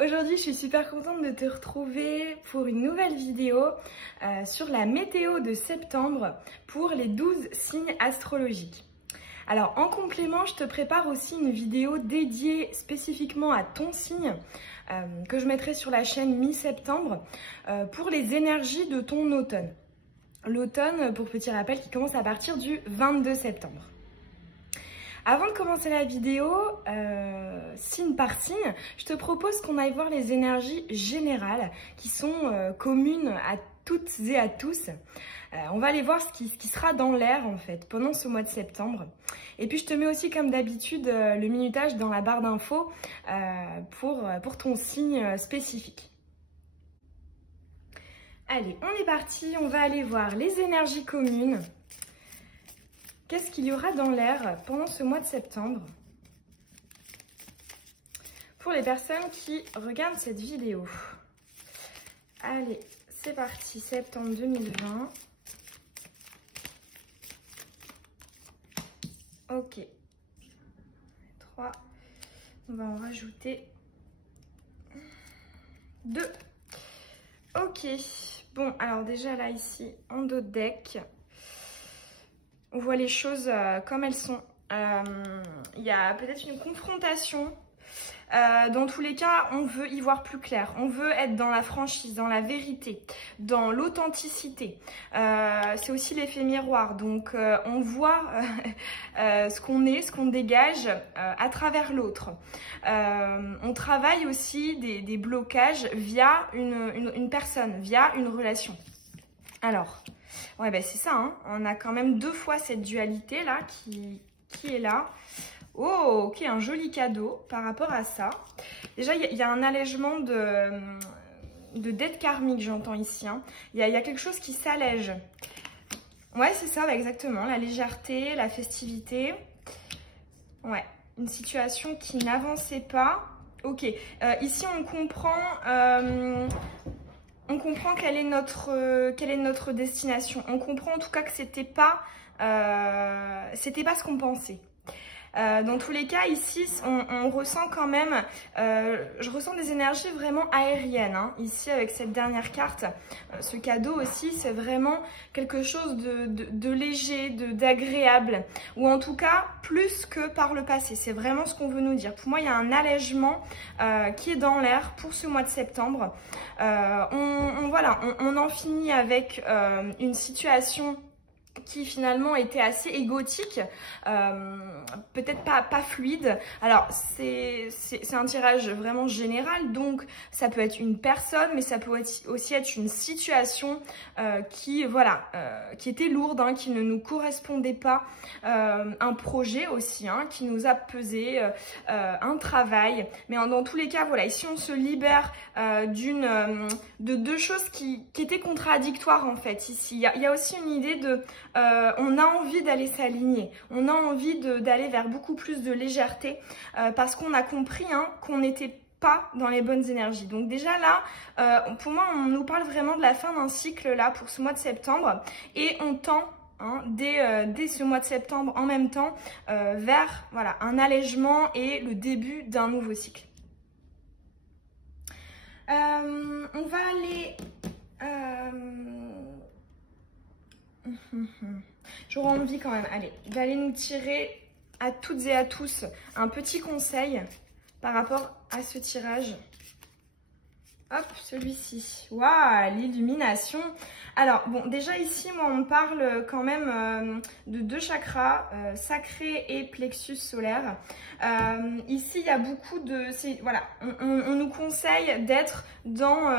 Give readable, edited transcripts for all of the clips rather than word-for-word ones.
Aujourd'hui, je suis super contente de te retrouver pour une nouvelle vidéo sur la météo de septembre pour les 12 signes astrologiques. Alors, en complément, je te prépare aussi une vidéo dédiée spécifiquement à ton signe que je mettrai sur la chaîne mi-septembre pour les énergies de ton automne. L'automne, pour petit rappel, qui commence à partir du 22 septembre. Avant de commencer la vidéo, signe par signe, je te propose qu'on aille voir les énergies générales qui sont communes à toutes et à tous. On va aller voir ce qui sera dans l'air en fait pendant ce mois de septembre. Et puis je te mets aussi comme d'habitude le minutage dans la barre d'infos pour ton signe spécifique. Allez, on est parti, on va aller voir les énergies communes. Qu'est-ce qu'il y aura dans l'air pendant ce mois de septembre pour les personnes qui regardent cette vidéo? Allez, c'est parti, septembre 2020. Ok. 3. On va en rajouter 2. Ok. Bon, alors déjà là, ici, en dos de deck, on voit les choses comme elles sont. Il y a peut-être une confrontation. Dans tous les cas, on veut y voir plus clair. On veut être dans la franchise, dans la vérité, dans l'authenticité. C'est aussi l'effet miroir. Donc, on voit ce qu'on est, ce qu'on dégage à travers l'autre. On travaille aussi des blocages via une personne, via une relation. Alors, ouais, ben c'est ça, hein. On a quand même 2 fois cette dualité là qui est là. Oh, ok, un joli cadeau par rapport à ça. Déjà, il y a un allègement de dette karmique, j'entends ici. Hein. Il y a quelque chose qui s'allège. Ouais, c'est ça, bah, exactement. La légèreté, la festivité. Ouais, une situation qui n'avançait pas. Ok, ici on comprend quelle est notre destination. On comprend en tout cas que c'était pas ce qu'on pensait. Dans tous les cas, ici, on ressent quand même, je ressens des énergies vraiment aériennes. Hein. Ici, avec cette dernière carte, ce cadeau aussi, c'est vraiment quelque chose de léger, d'agréable, ou en tout cas, plus que par le passé. C'est vraiment ce qu'on veut nous dire. Pour moi, il y a un allègement qui est dans l'air pour ce mois de septembre. On en finit avec une situation qui finalement était assez égotique, peut-être pas fluide. Alors c'est un tirage vraiment général, donc ça peut être une personne, mais ça peut aussi être une situation qui était lourde, hein, qui ne nous correspondait pas, un projet aussi, hein, qui nous a pesé, un travail. Mais dans tous les cas, voilà, ici on se libère de 2 choses qui étaient contradictoires en fait. Ici, il y a aussi une idée de on a envie d'aller s'aligner, on a envie d'aller vers beaucoup plus de légèreté parce qu'on a compris, hein, qu'on n'était pas dans les bonnes énergies. Donc déjà là, pour moi, on nous parle vraiment de la fin d'un cycle là pour ce mois de septembre et on tend, hein, dès ce mois de septembre en même temps vers voilà, un allègement et le début d'un nouveau cycle. On va aller... J'aurais envie quand même, allez, d'aller nous tirer à toutes et à tous un petit conseil par rapport à ce tirage. Hop, celui-ci. Waouh, l'illumination. Alors, bon, déjà ici, moi, on parle quand même de 2 chakras, sacré et plexus solaire. Ici, il y a beaucoup de... Voilà, on nous conseille d'être dans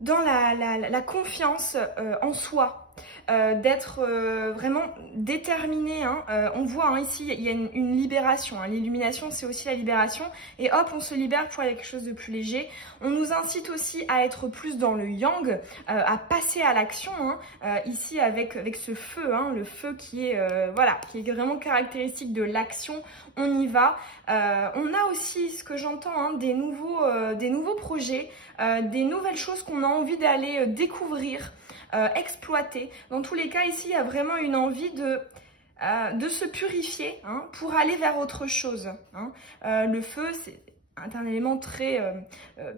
la confiance en soi. D'être vraiment déterminé, hein. On voit, hein, ici il y a une libération, hein. L'illumination c'est aussi la libération et hop on se libère pour aller à quelque chose de plus léger. On nous incite aussi à être plus dans le yang, à passer à l'action, hein. Ici avec ce feu, hein, le feu qui est qui est vraiment caractéristique de l'action. On y va. On a aussi ce que j'entends, hein, des nouveaux projets, des nouvelles choses qu'on a envie d'aller découvrir, exploiter. Dans tous les cas, ici, il y a vraiment une envie de se purifier, hein, pour aller vers autre chose. Hein. Le feu, un élément très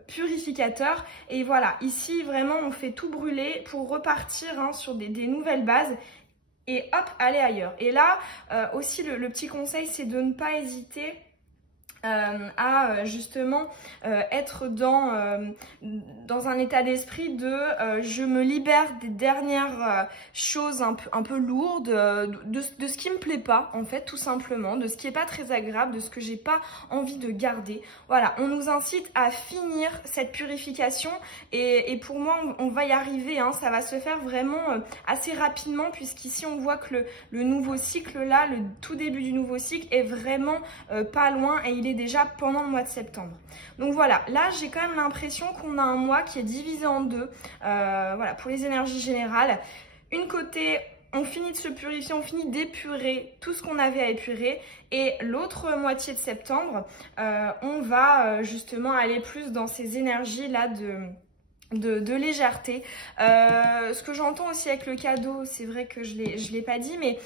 purificateur. Et voilà, ici vraiment on fait tout brûler pour repartir hein, sur des nouvelles bases. Et hop, aller ailleurs. Et là, aussi le petit conseil, c'est de ne pas hésiter à justement être dans un état d'esprit de je me libère des dernières choses un peu lourdes, de ce qui me plaît pas en fait, tout simplement, de ce qui est pas très agréable, de ce que j'ai pas envie de garder. Voilà, on nous incite à finir cette purification et pour moi on va y arriver, hein, ça va se faire vraiment assez rapidement puisqu'ici on voit que le nouveau cycle là, le tout début du nouveau cycle est vraiment pas loin et il est déjà pendant le mois de septembre. Donc voilà, là j'ai quand même l'impression qu'on a un mois qui est divisé en deux, voilà, pour les énergies générales. Une côté, on finit de se purifier, on finit d'épurer tout ce qu'on avait à épurer, et l'autre moitié de septembre, on va justement aller plus dans ces énergies là de légèreté. Ce que j'entends aussi avec le cadeau, c'est vrai que je l'ai pas dit, mais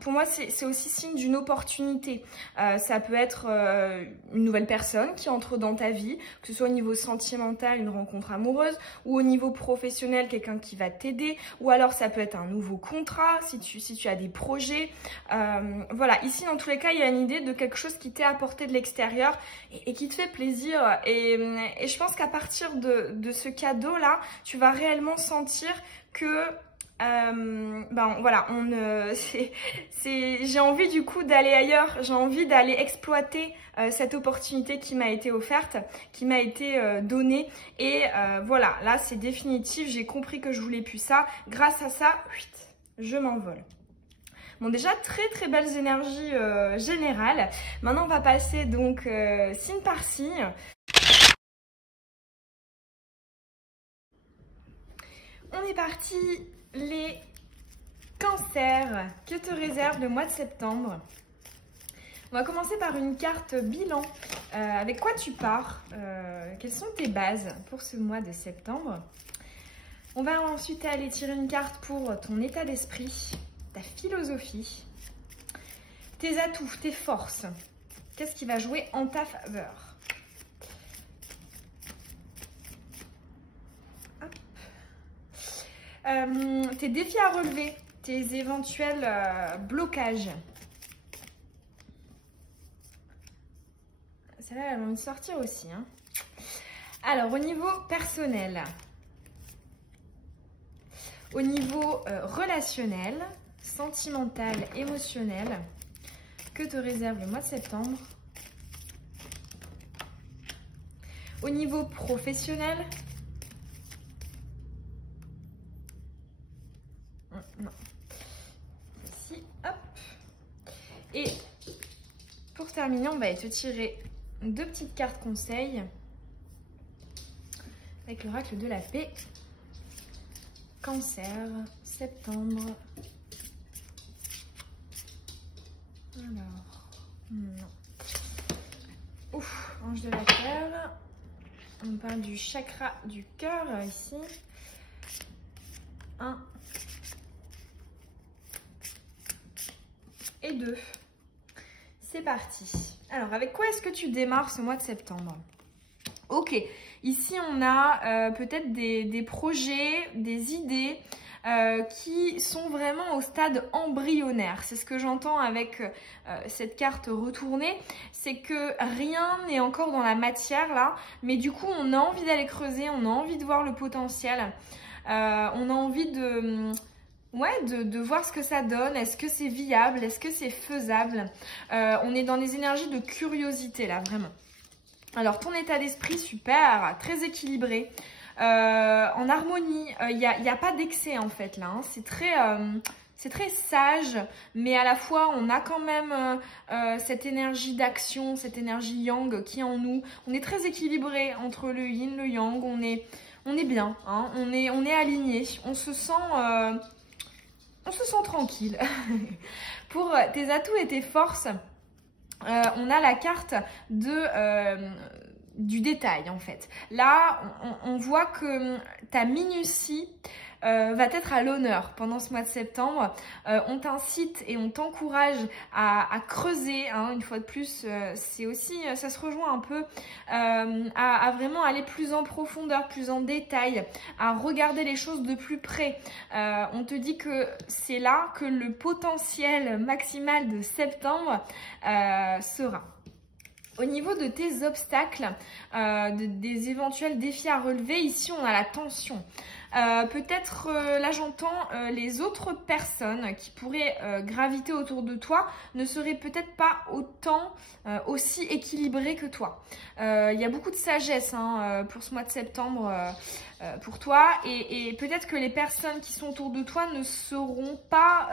pour moi c'est aussi signe d'une opportunité. Ça peut être une nouvelle personne qui entre dans ta vie, que ce soit au niveau sentimental, une rencontre amoureuse, ou au niveau professionnel, quelqu'un qui va t'aider, ou alors ça peut être un nouveau contrat si tu as des projets. Voilà, ici dans tous les cas il y a une idée de quelque chose qui t'est apporté de l'extérieur et qui te fait plaisir, et je pense qu'à partir de ce cadeau là, tu vas réellement sentir que ben voilà, j'ai envie du coup d'aller ailleurs, j'ai envie d'aller exploiter cette opportunité qui m'a été offerte, qui m'a été donnée, et voilà, là c'est définitif, j'ai compris que je voulais plus ça, grâce à ça, je m'envole. Bon, déjà très très belles énergies générales. Maintenant on va passer donc signe par signe. On est parti, les cancers, que te réserve le mois de septembre? On va commencer par une carte bilan. Avec quoi tu pars? Quelles sont tes bases pour ce mois de septembre? On va ensuite aller tirer une carte pour ton état d'esprit, ta philosophie, tes atouts, tes forces. Qu'est-ce qui va jouer en ta faveur? Tes défis à relever, tes éventuels blocages. Celle-là, elle va me sortir aussi. Hein. Alors, au niveau personnel, au niveau relationnel, sentimental, émotionnel, que te réserve le mois de septembre? Au niveau professionnel, non. Ici, hop. Et pour terminer, on va aller te tirer deux petites cartes conseils avec l'oracle de la paix. Cancer, septembre. Alors, non. Ouf, ange de la terre. On parle du chakra du cœur ici. 1 et 2. C'est parti. Alors, avec quoi est-ce que tu démarres ce mois de septembre? Ok, ici on a peut-être des projets, des idées qui sont vraiment au stade embryonnaire. C'est ce que j'entends avec cette carte retournée, c'est que rien n'est encore dans la matière là, mais du coup on a envie d'aller creuser, on a envie de voir le potentiel, on a envie de voir ce que ça donne, est-ce que c'est viable, est-ce que c'est faisable. On est dans des énergies de curiosité là, vraiment. Alors, ton état d'esprit, super, très équilibré, en harmonie, il n'y a pas d'excès en fait là, hein. C'est très sage, mais à la fois on a quand même cette énergie d'action, cette énergie yang qui est en nous. On est très équilibré entre le yin, le yang, on est bien, hein. On est aligné, on se sent tranquille. Pour tes atouts et tes forces, on a la carte du détail en fait. Là, on voit que ta minutie va être à l'honneur pendant ce mois de septembre. On t'incite et on t'encourage à creuser, hein, une fois de plus, c'est aussi, ça se rejoint un peu, à vraiment aller plus en profondeur, plus en détail, à regarder les choses de plus près. On te dit que c'est là que le potentiel maximal de septembre sera. Au niveau de tes obstacles, des éventuels défis à relever, ici on a la tension. Peut-être, là j'entends, les autres personnes qui pourraient graviter autour de toi ne seraient peut-être pas aussi équilibrées que toi. Il y a beaucoup de sagesse, hein, pour ce mois de septembre pour toi, et peut-être que les personnes qui sont autour de toi ne seront pas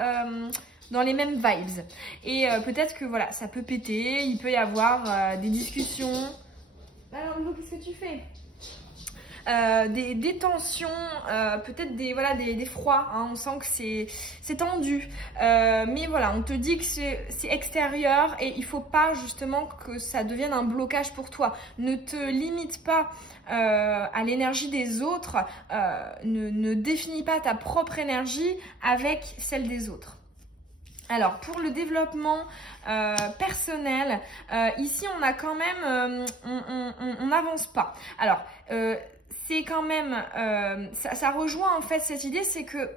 dans les mêmes vibes. Et peut-être que voilà, ça peut péter, il peut y avoir des discussions. Alors, qu'est-ce que tu fais? Des tensions, peut-être des froids, hein, on sent que c'est tendu, mais voilà, on te dit que c'est extérieur et il faut pas justement que ça devienne un blocage pour toi. Ne te limite pas à l'énergie des autres, ne définis pas ta propre énergie avec celle des autres. Alors, pour le développement personnel, ici on a quand même, on n'avance pas. Alors, c'est quand même, ça rejoint en fait cette idée, c'est que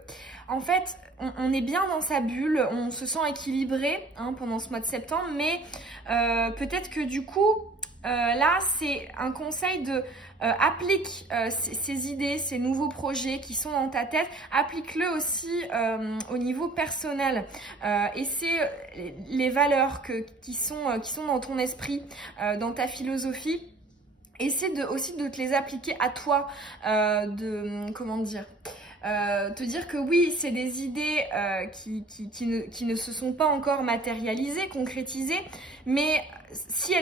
en fait on est bien dans sa bulle, on se sent équilibré, hein, pendant ce mois de septembre, mais peut-être que du coup là c'est un conseil de applique ces idées, ces nouveaux projets qui sont dans ta tête, applique-le aussi au niveau personnel, et c'est les valeurs qui sont dans ton esprit, dans ta philosophie. Essaie aussi de te les appliquer à toi, comment dire, te dire que oui, c'est des idées qui ne se sont pas encore matérialisées, concrétisées, mais si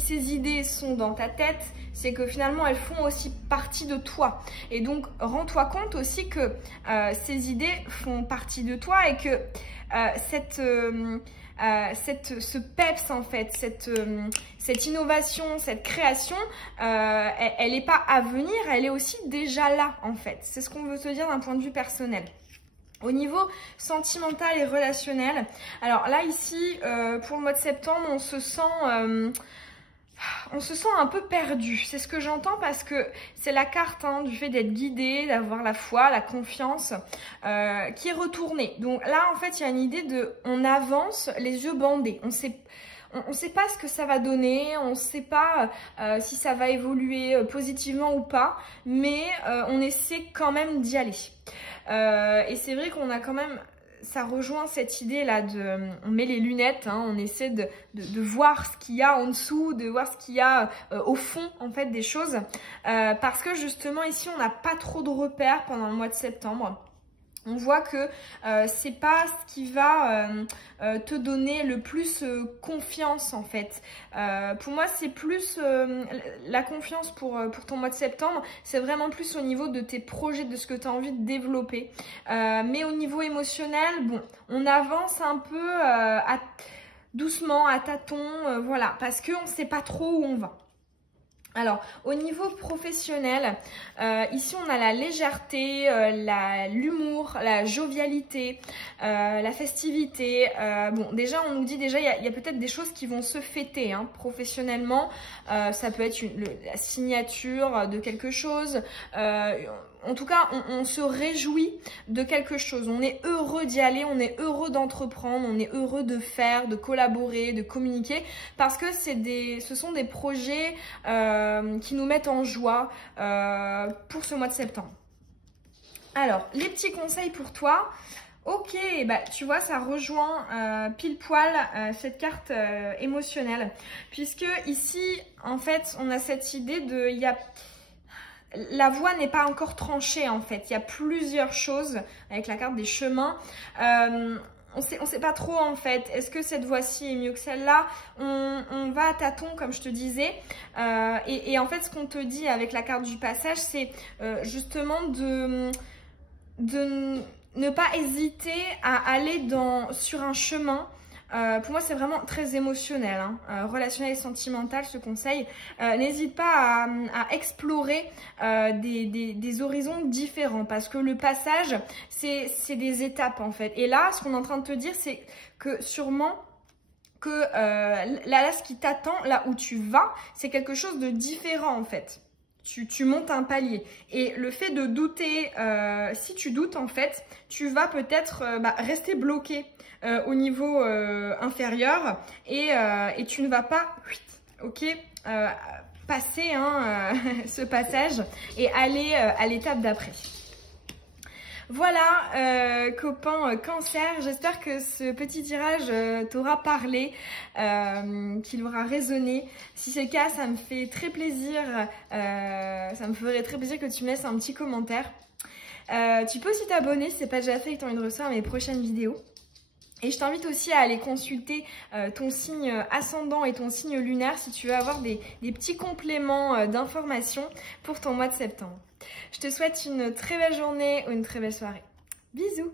ces idées sont dans ta tête, c'est que finalement elles font aussi partie de toi. Et donc rends-toi compte aussi que ces idées font partie de toi et que ce peps en fait, cette innovation, cette création, elle n'est pas à venir, elle est aussi déjà là en fait. C'est ce qu'on veut te dire d'un point de vue personnel. Au niveau sentimental et relationnel, alors là ici, pour le mois de septembre, on se sent un peu perdu. C'est ce que j'entends parce que c'est la carte, hein, du fait d'être guidé, d'avoir la foi, la confiance qui est retournée. Donc là, en fait, il y a une idée de on avance les yeux bandés. On sait pas ce que ça va donner, on ne sait pas si ça va évoluer positivement ou pas, mais on essaie quand même d'y aller. Et c'est vrai qu'on a quand même, ça rejoint cette idée là on met les lunettes, hein, on essaie de voir ce qu'il y a en dessous, de voir ce qu'il y a au fond en fait des choses, parce que justement ici on n'a pas trop de repères pendant le mois de septembre. On voit que c'est pas ce qui va te donner le plus confiance en fait. Pour moi, c'est plus la confiance pour ton mois de septembre. C'est vraiment plus au niveau de tes projets, de ce que tu as envie de développer. Mais au niveau émotionnel, bon, on avance un peu doucement, à tâtons, voilà, parce qu'on ne sait pas trop où on va. Alors, au niveau professionnel, ici on a la légèreté, l'humour, la jovialité, la festivité. Bon, déjà on nous dit déjà il y a peut-être des choses qui vont se fêter, hein, professionnellement. Ça peut être la signature de quelque chose. En tout cas, on se réjouit de quelque chose. On est heureux d'y aller, on est heureux d'entreprendre, on est heureux de faire, de collaborer, de communiquer, parce que ce sont des projets qui nous mettent en joie pour ce mois de septembre. Alors, les petits conseils pour toi. Ok, bah tu vois, ça rejoint pile poil cette carte émotionnelle, puisque ici, en fait, on a cette idée de, la voie n'est pas encore tranchée en fait, il y a plusieurs choses avec la carte des chemins. On sait pas trop en fait, est-ce que cette voie-ci est mieux que celle-là? On va à tâtons comme je te disais, et en fait ce qu'on te dit avec la carte du passage, c'est justement de ne pas hésiter à aller sur un chemin Pour moi, c'est vraiment très émotionnel, hein, relationnel et sentimental, ce conseil. N'hésite pas à explorer des horizons différents parce que le passage, c'est des étapes en fait. Et là, ce qu'on est en train de te dire, c'est que sûrement que là, ce qui t'attend, là où tu vas, c'est quelque chose de différent en fait. Tu montes un palier. Et le fait de douter, si tu doutes en fait, tu vas peut-être rester bloqué au niveau inférieur et tu ne vas pas, passer ce passage et aller à l'étape d'après. Voilà, copain cancer, j'espère que ce petit tirage t'aura parlé, qu'il aura résonné. Si c'est le cas, ça me fait très plaisir, ça me ferait très plaisir que tu me laisses un petit commentaire. Tu peux aussi t'abonner si ce n'est pas déjà fait et que tu as envie de recevoir mes prochaines vidéos. Et je t'invite aussi à aller consulter ton signe ascendant et ton signe lunaire si tu veux avoir des petits compléments d'informations pour ton mois de septembre. Je te souhaite une très belle journée ou une très belle soirée. Bisous!